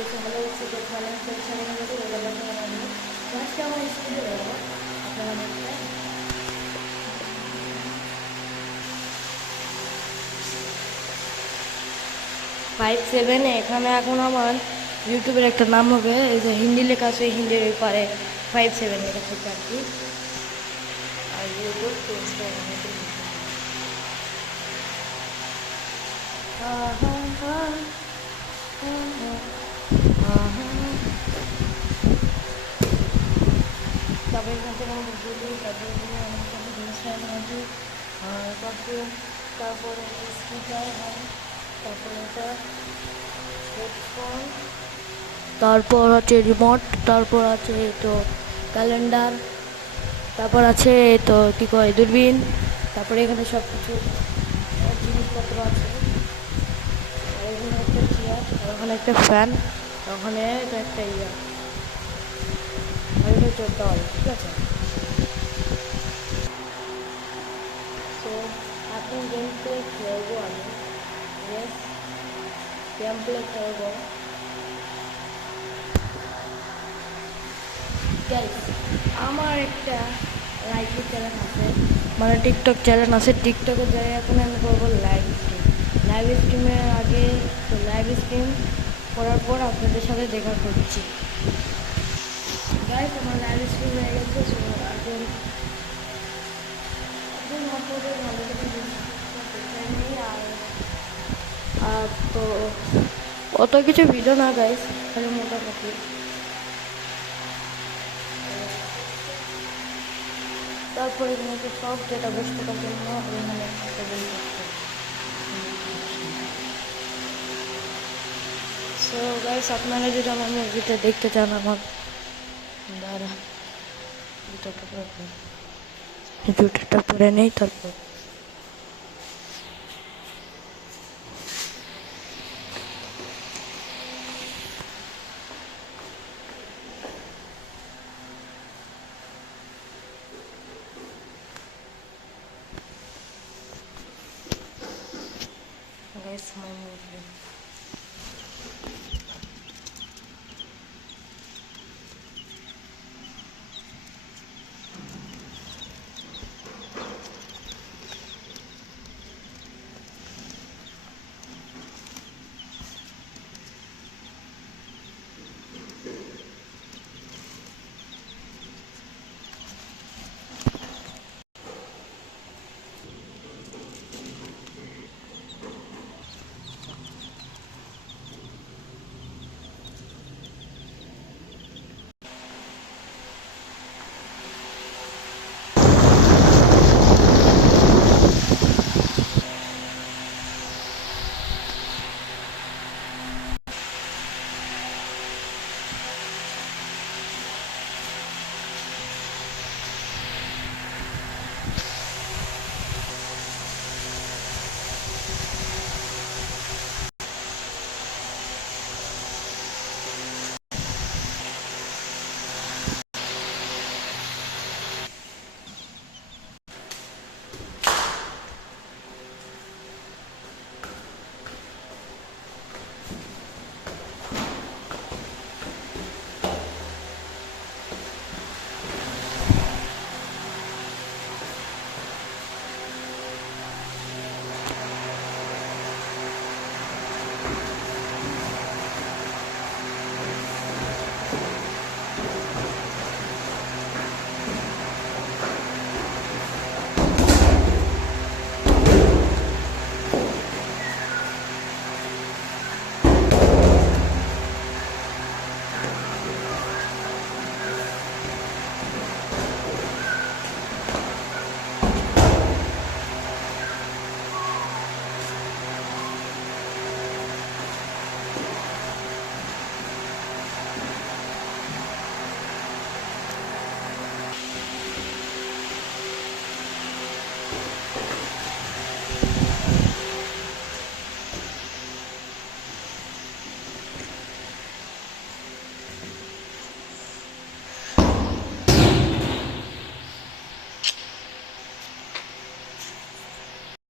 যেহেতু ভালো হচ্ছে যে ভালো ছেড়ে গেছে ওই ব্যাপারটা আমি আজকে আমার স্কুলে যাবো আপনারা দেখবেন। 5-7 এখানে এখন আমার ইউটিউবের একটা নাম হবে, এই যে হিন্দি লেখা আছে হিন্দির ওই পারে 5-7 লেখা থাকে আর কি। আর ইউটিউব তারপরে এখান থেকে আমাদের বলি তারপরে অনেক জিনিস হয়, তারপরে স্পিকার হয়, তারপরে এটা হেডফোন, তারপর হচ্ছে রিমোট, তারপর আছে তো ক্যালেন্ডার, তারপর আছে তো কী কয় দূরবীন, তারপরে এখানে সব কিছু জিনিসপত্র আছে। আর এখানে একটা চেয়ার, ওখানে একটা ফ্যান, ওখানে তো একটা ইয়া, আর এটা হচ্ছে ডল, ঠিক আছে। তো এখন গেম প্লে খেলবো আমি, ইয়েস গেম প্লে খেলবো। গাইস আমার একটা লাইভ চ্যানেল আছে, মানে টিকটক চ্যানেল আছে, টিকটকের জায়গায় এখন আমি করবো লাইভ স্ট্রিম। লাইভ স্ট্রিমের আগে তো লাইভ স্ট্রিম করার পর আপনাদের সাথে দেখা করছি। গাইস আমার লাইভ স্ট্রিম হয়ে গেছে, সো এখন আপনাদের ভালো করে নেই। আর তো অত কিছু ভিডিও না গাইস, খালি মোটামুটি। তারপরে এখানে একটা সব যেটা বসে থাকার জন্য এখানে একটা বই করতে। সো গাইস আপনারা যদি আমার মুভিটা দেখতে চান, আমার দ্বারা জুতোটা পরে নেই তারপর গাইস my movie